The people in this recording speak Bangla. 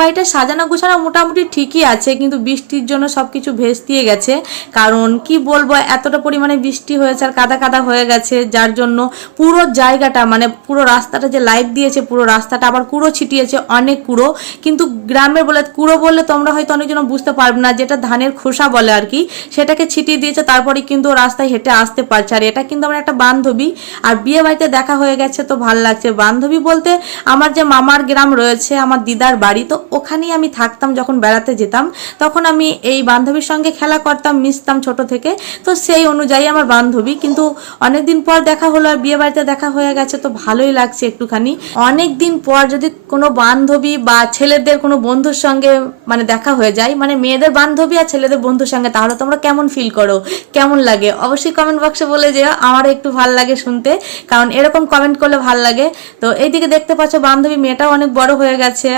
বাড়িটা সাজানো গোছানো মোটামুটি ঠিকই আছে, কিন্তু বৃষ্টির জন্য সবকিছু ভেস্তিয়ে গেছে। কারণ কি বলবো, এতটা পরিমাণে বৃষ্টি হয়েছে আর কাদা কাদা হয়ে গেছে, যার জন্য পুরো জায়গাটা মানে পুরো রাস্তাটা যে লাইট দিয়েছে পুরো রাস্তাটা আবার কুড়ো ছিটিয়েছে, অনেক কুড়ো। কিন্তু গ্রামে বলে কুড়ো বললে তোমরা হয়তো অনেকজন বুঝতে পারবে না, যেটা ধানের খোসা বলে আর কি, সেটাকে ছিটিয়ে দিয়েছে, তারপরে কিন্তু রাস্তায় হেঁটে আসতে পারছে। আর এটা কিন্তু আমার একটা বান্ধবী, আর বিয়ে বাড়িতে দেখা হয়ে গেছে তো ভালো লাগছে। বান্ধবী বলতে আমার যে মামার গ্রাম রয়েছে, আমার দিদার বাড়ি, তো ওখানেই আমি থাকতাম যখন বেড়াতে যেতাম, তখন আমি এই বান্ধবীর সঙ্গে খেলা করতাম, মিশতাম ছোট থেকে, তো সেই অনুযায়ী আমার বান্ধবী। কিন্তু অনেকদিন পর দেখা হলো আর বিয়ে বাড়িতে দেখা হয়ে গেছে, তো ভালোই লাগছে একটুখানি। অনেক দিন পর যদি কোনো বান্ধবী বা ছেলেদের কোনো বন্ধুর সঙ্গে মানে দেখা হয়ে যায়, মানে মেয়েদের বান্ধবী আর ছেলেদের বন্ধুর সঙ্গে, তাহলে তোমরা কেমন ফিল করো, কেমন লাগে অবশ্যই কমেন্ট বক্সে বলে যেও। আমারও একটু ভাল লাগে শুনতে, কারণ এরকম কমেন্ট করলে ভাল লাগে। তো এইদিকে দেখতে পাচ্ছ বান্ধবী মেয়েটাও অনেক বড় হয়ে গেছে।